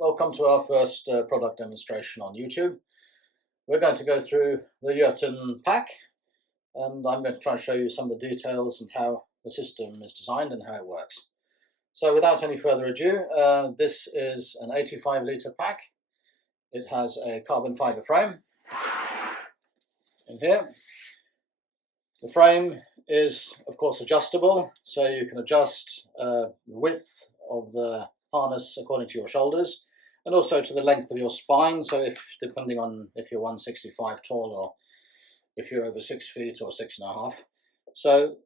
Welcome to our first product demonstration on YouTube. We're going to go through the Jotun pack, and I'm going to try and show you some of the details and how the system is designed and how it works. So without any further ado, this is an 85-litre pack. It has a carbon fibre frame in here. The frame is of course adjustable, so you can adjust the width of the harness according to your shoulders and also to the length of your spine, so depending on if you're 165 tall or if you're over 6 feet or 6.5. So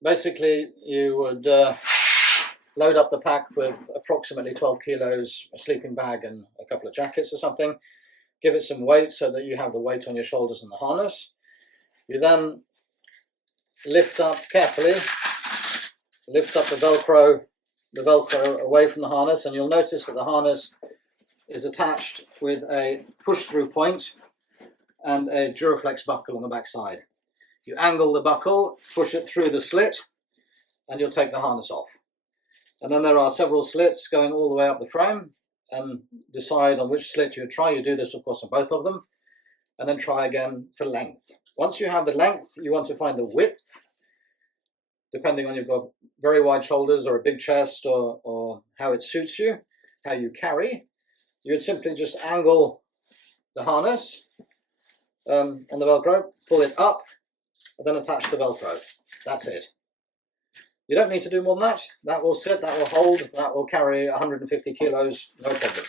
basically you would load up the pack with approximately 12 kilos, a sleeping bag and a couple of jackets or something. Give it some weight so that you have the weight on your shoulders and the harness. You then lift up carefully, lift up the Velcro away from the harness, and you'll notice that the harness is attached with a push-through point and a Duraflex buckle on the back side. You angle the buckle, push it through the slit, and you'll take the harness off. And then there are several slits going all the way up the frame, and decide on which slit you try. You do this of course on both of them, and then try again for length. Once you have the length, you want to find the width, depending on you've got very wide shoulders or a big chest, or how it suits you, how you carry. You would simply just angle the harness on the Velcro, pull it up, and then attach the Velcro. That's it. You don't need to do more than that. That will sit, that will hold, that will carry 150 kilos, no problem.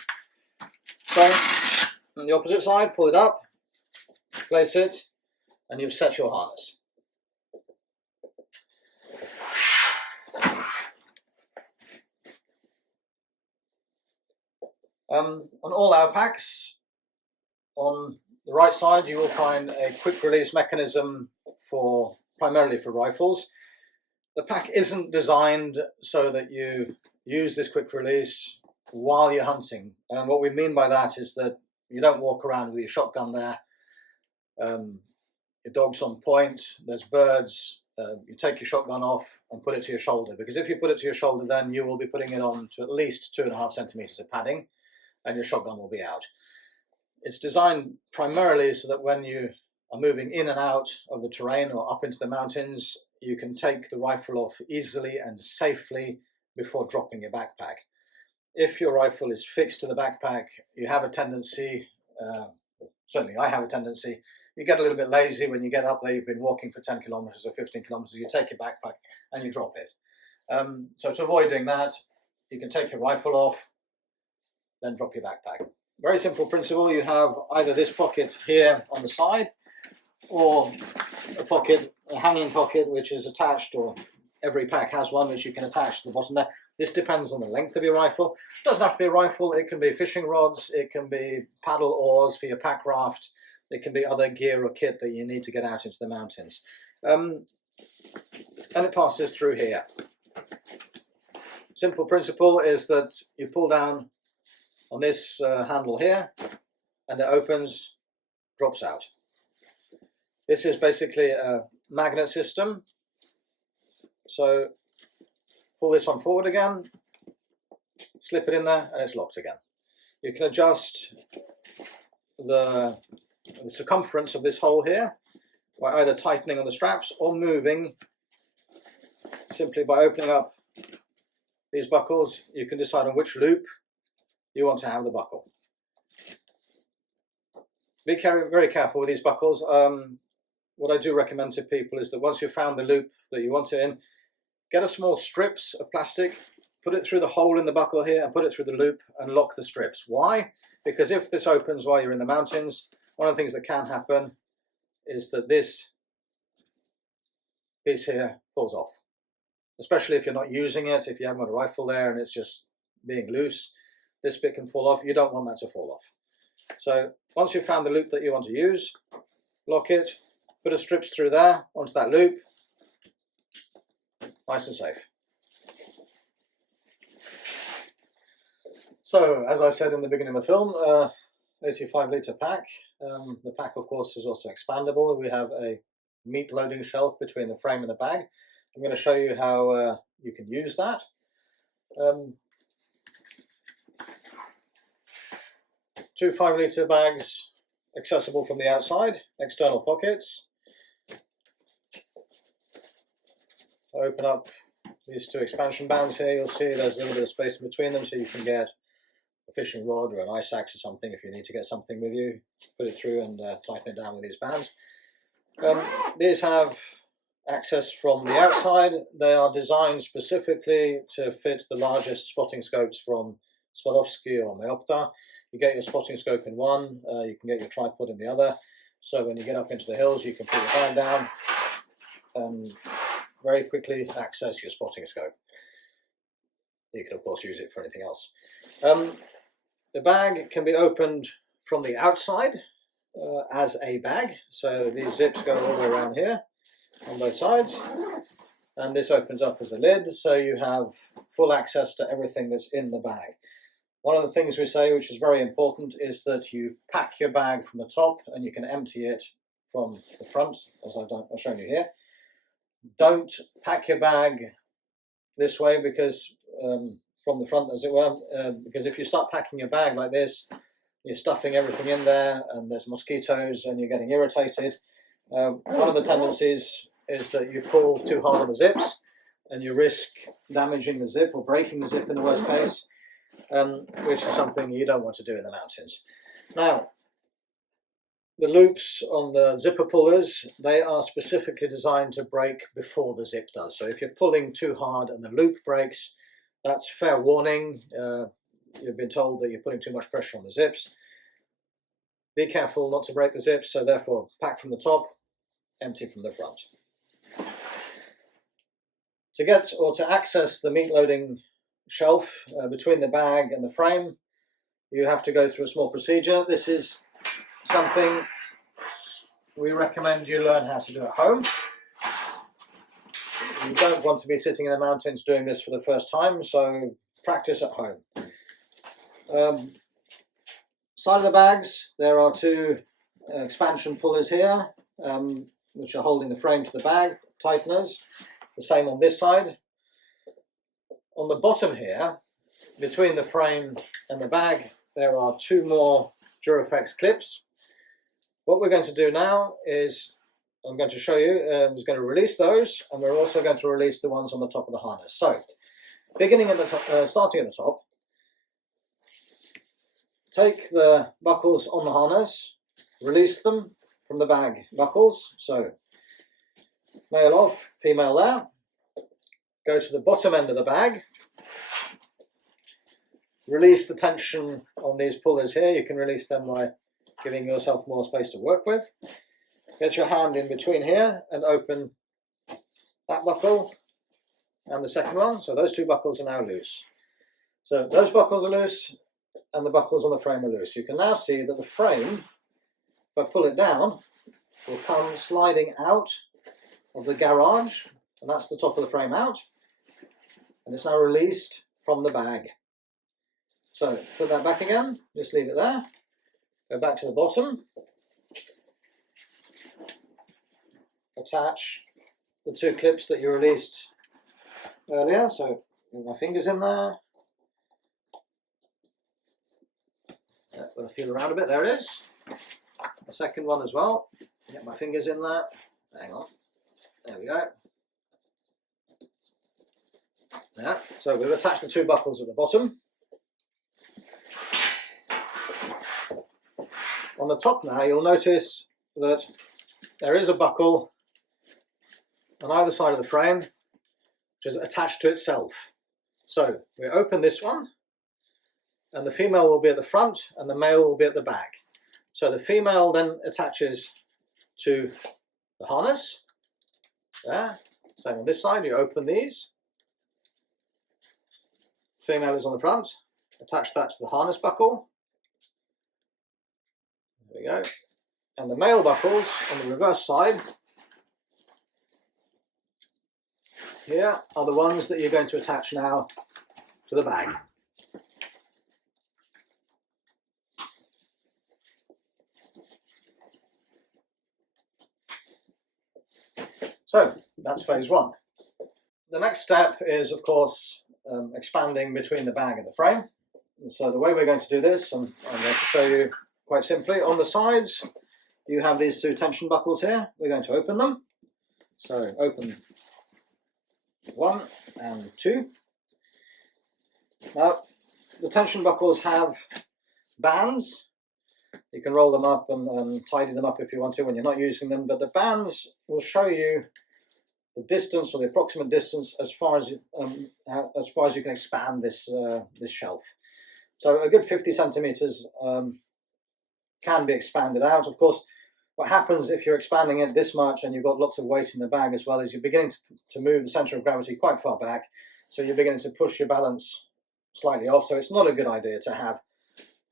So, on the opposite side, pull it up, place it, and you've set your harness. On all our packs, on the right side you will find a quick release mechanism primarily for rifles. The pack isn't designed so that you use this quick release while you're hunting, and what we mean by that is that you don't walk around with your shotgun there, your dog's on point, there's birds, you take your shotgun off and put it to your shoulder, because if you put it to your shoulder then you will be putting it on to at least 2.5 centimeters of padding and your shotgun will be out. It's designed primarily so that when you are moving in and out of the terrain or up into the mountains, you can take the rifle off easily and safely before dropping your backpack. If your rifle is fixed to the backpack, you have a tendency, certainly I have a tendency, you get a little bit lazy when you get up there, you've been walking for 10 kilometers or 15 kilometers, you take your backpack and you drop it. So to avoid doing that, you can take your rifle off, then drop your backpack. Very simple principle. You have either this pocket here on the side or a hanging pocket which is attached, or every pack has one which you can attach to the bottom there. This depends on the length of your rifle. It doesn't have to be a rifle, it can be fishing rods, it can be paddle oars for your pack raft, it can be other gear or kit that you need to get out into the mountains. And it passes through here. Simple principle is that you pull down on this handle here and it opens, drops out. This is basically a magnet system. So pull this one forward again, slip it in there, and it's locked again. You can adjust the circumference of this hole here by either tightening on the straps or moving simply by opening up these buckles. You can decide on which loop you want to have the buckle. Be very careful with these buckles. What I do recommend to people is that once you've found the loop that you want it in, get a small strips of plastic, put it through the hole in the buckle here and put it through the loop and lock the strips. Why? Because if this opens while you're in the mountains, one of the things that can happen is that this piece here falls off. Especially if you're not using it, if you haven't got a rifle there and it's just being loose, this bit can fall off. You don't want that to fall off. So once you've found the loop that you want to use, lock it, put the strips through there onto that loop, nice and safe. So as I said in the beginning of the film, 85-litre pack. The pack of course is also expandable. We have a meat loading shelf between the frame and the bag. I'm going to show you how you can use that. two 5-litre bags accessible from the outside, external pockets. Open up these two expansion bands here, you'll see there's a little bit of space in between them, so you can get a fishing rod or an ice axe or something if you need to get something with you. Put it through and tighten it down with these bands. These have access from the outside. They are designed specifically to fit the largest spotting scopes from Swarovski or Meopta. You get your spotting scope in one, you can get your tripod in the other, so when you get up into the hills you can put your bag down and very quickly access your spotting scope. You can of course use it for anything else. The bag can be opened from the outside as a bag, so these zips go all the way around here on both sides, and this opens up as a lid, so you have full access to everything that's in the bag. One of the things we say, which is very important, is that you pack your bag from the top and you can empty it from the front, as I've shown you here. Don't pack your bag this way because from the front, as it were, because if you start packing your bag like this, you're stuffing everything in there and there's mosquitoes and you're getting irritated. One of the tendencies is that you pull too hard on the zips and you risk damaging the zip or breaking the zip in the worst case, which is something you don't want to do in the mountains. Now, the loops on the zipper pullers, they are specifically designed to break before the zip does. So if you're pulling too hard and the loop breaks, that's fair warning. You've been told that you're putting too much pressure on the zips. Be careful not to break the zips, so therefore pack from the top, empty from the front. To get or to access the meat loading shelf between the bag and the frame, you have to go through a small procedure. This is something we recommend you learn how to do at home. You don't want to be sitting in the mountains doing this for the first time, so practice at home. Side of the bags, there are two expansion pullers here, which are holding the frame to the bag, tighteners. The same on this side. On the bottom here, between the frame and the bag, there are two more Duraflex clips. What we're going to do now is, I'm going to show you, I'm going to release those, and we're also going to release the ones on the top of the harness. So, beginning at the top, starting at the top, take the buckles on the harness, release them from the bag buckles. So, male off, female there. Go to the bottom end of the bag. Release the tension on these pullers here. You can release them by giving yourself more space to work with. Get your hand in between here and open that buckle and the second one. So those two buckles are now loose. So those buckles are loose and the buckles on the frame are loose. You can now see that the frame, if I pull it down, will come sliding out of the garage, and that's the top of the frame out, and it's now released from the bag. So put that back again, just leave it there, go back to the bottom, attach the two clips that you released earlier, so get my fingers in there, put a feel around a bit, there it is. The second one as well, get my fingers in there, hang on, there we go. Yeah, so we've attached the two buckles at the bottom. On the top now, you'll notice that there is a buckle on either side of the frame, which is attached to itself. So we open this one, and the female will be at the front, and the male will be at the back. So the female then attaches to the harness. There. Same on this side, you open these. Female is on the front. Attach that to the harness buckle. There we go. And the male buckles on the reverse side here are the ones that you're going to attach now to the bag. So that's phase one. The next step is, of course, expanding between the bag and the frame. So the way we're going to do this, I'm going to show you quite simply. On the sides, you have these two tension buckles here. We're going to open them. So open 1 and 2. Now, the tension buckles have bands. You can roll them up and tidy them up if you want to when you're not using them, but the bands will show you the distance or the approximate distance as far as you can expand this this shelf. So a good 50 centimeters can be expanded out. Of course, what happens if you're expanding it this much and you've got lots of weight in the bag as well is you're beginning to move the center of gravity quite far back, so you're beginning to push your balance slightly off. So it's not a good idea to have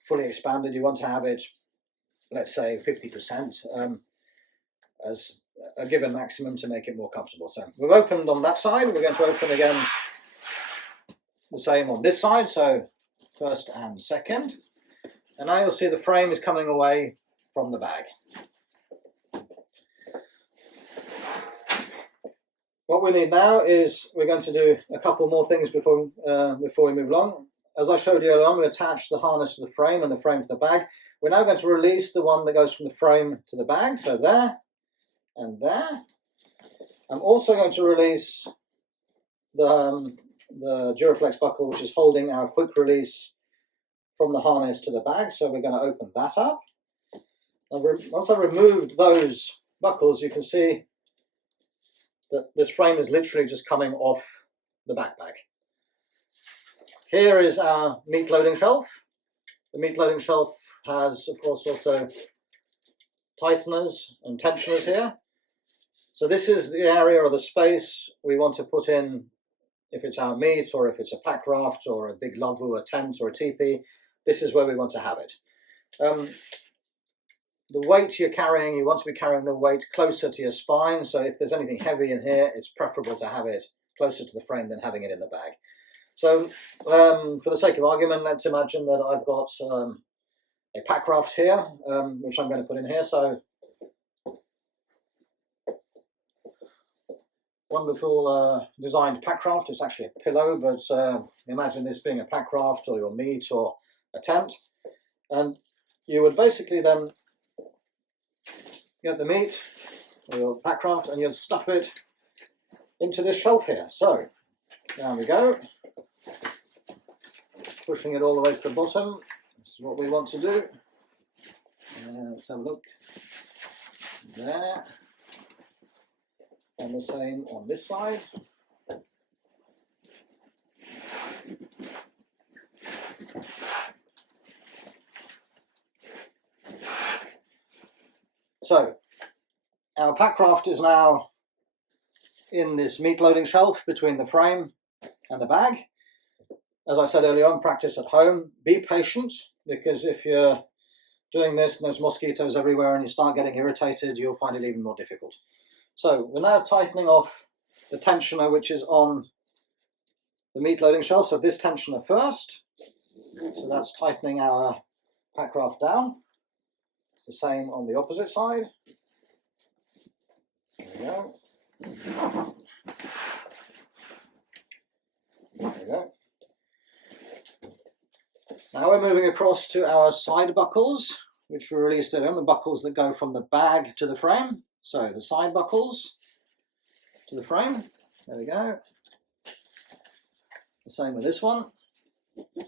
fully expanded. You want to have it, let's say 50% as a given maximum to make it more comfortable. So we've opened on that side. We're going to open again the same on this side. So first and second. And now you'll see the frame is coming away from the bag. What we need now is we're going to do a couple more things before we move along. As I showed you earlier on, we attach the harness to the frame and the frame to the bag. We're now going to release the one that goes from the frame to the bag. So there and there. I'm also going to release the Duraflex buckle, which is holding our quick release from the harness to the bag. So we're going to open that up. And once I've removed those buckles, you can see that this frame is literally just coming off the backpack. Here is our meat loading shelf. The meat loading shelf has, of course, also tighteners and tensioners here. So this is the area or the space we want to put in if it's our meat or if it's a pack raft or a big lavu, a tent or a teepee. This is where we want to have it. The weight you're carrying, you want to be carrying the weight closer to your spine. So if there's anything heavy in here, it's preferable to have it closer to the frame than having it in the bag. So for the sake of argument, let's imagine that I've got a pack raft here, which I'm going to put in here. So wonderful designed pack raft. It's actually a pillow, but imagine this being a pack raft or your meat or a tent. And you would basically then get the meat or your pack raft and you'll stuff it into this shelf here. So down we go, pushing it all the way to the bottom. This is what we want to do. Let's have a look. There. And the same on this side. So our pack raft is now in this meat loading shelf between the frame and the bag. As I said earlier on, practice at home. Be patient, because if you're doing this and there's mosquitoes everywhere and you start getting irritated, you'll find it even more difficult. So we're now tightening off the tensioner which is on the meat loading shelf. So this tensioner first. So that's tightening our pack raft down. It's the same on the opposite side. There we go. There we go. Now we're moving across to our side buckles, which we released earlier on, the buckles that go from the bag to the frame. So the side buckles to the frame. There we go. The same with this one. There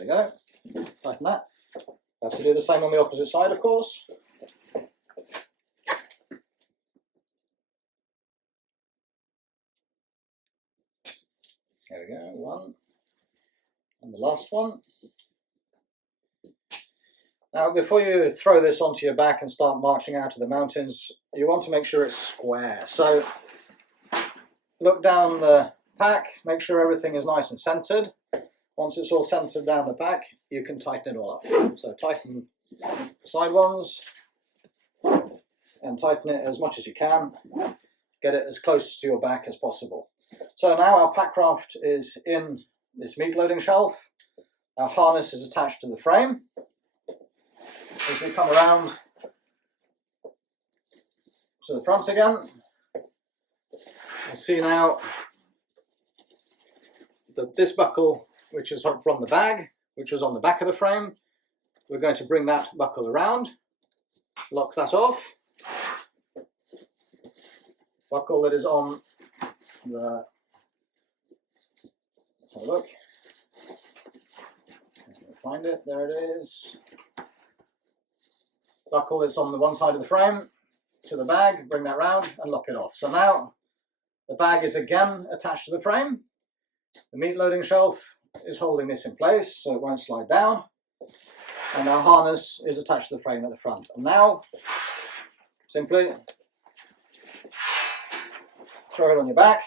we go. Tighten that. Have to do the same on the opposite side, of course. There we go, one. And the last one. Now, before you throw this onto your back and start marching out to the mountains, you want to make sure it's square. So look down the pack, make sure everything is nice and centered. Once it's all centered down the back, you can tighten it all up. So tighten the side ones and tighten it as much as you can. Get it as close to your back as possible. So now our pack raft is in this meat loading shelf. Our harness is attached to the frame. As we come around to the front again, you'll see now this buckle, which is from the bag, which was on the back of the frame. We're going to bring that buckle around, lock that off. Buckle that is on the, let's have a look. Find it, there it is. Buckle that's on the one side of the frame to the bag, bring that round and lock it off. So now the bag is again attached to the frame. The meat loading shelf is holding this in place so it won't slide down. And our harness is attached to the frame at the front. And now, simply throw it on your back.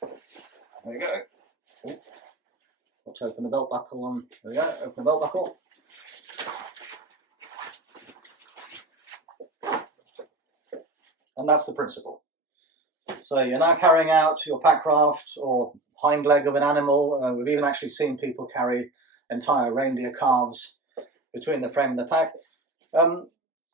There you go. Let's open the belt buckle on. There we go, open the belt buckle. And that's the principle. So you're now carrying out your pack raft or hind leg of an animal. We've even actually seen people carry entire reindeer calves between the frame and the pack.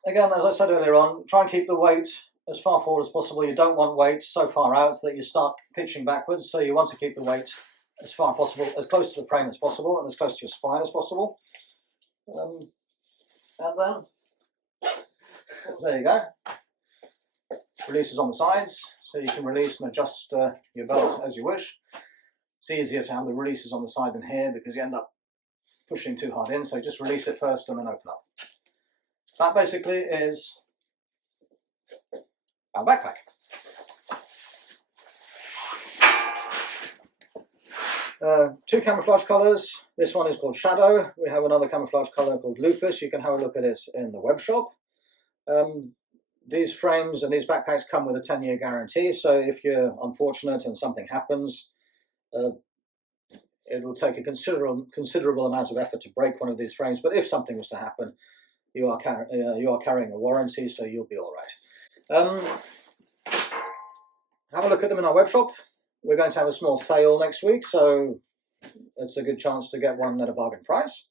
Again, as I said earlier on, try and keep the weight as far forward as possible. You don't want weight so far out that you start pitching backwards, so you want to keep the weight as far possible, as close to the frame as possible and as close to your spine as possible. And then, there you go. Releases on the sides, so you can release and adjust your belt as you wish. It's easier to have the releases on the side than here because you end up pushing too hard in, so just release it first and then open up. That basically is our backpack. Two camouflage colours. This one is called Shadow. We have another camouflage colour called Lupus. You can have a look at it in the web shop. These frames and these backpacks come with a 10-year guarantee, so if you're unfortunate and something happens, it will take a considerable amount of effort to break one of these frames, but if something was to happen, you are carrying a warranty, so you'll be all right. Have a look at them in our web shop. We're going to have a small sale next week, so it's a good chance to get one at a bargain price.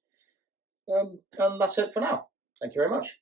And that's it for now. Thank you very much.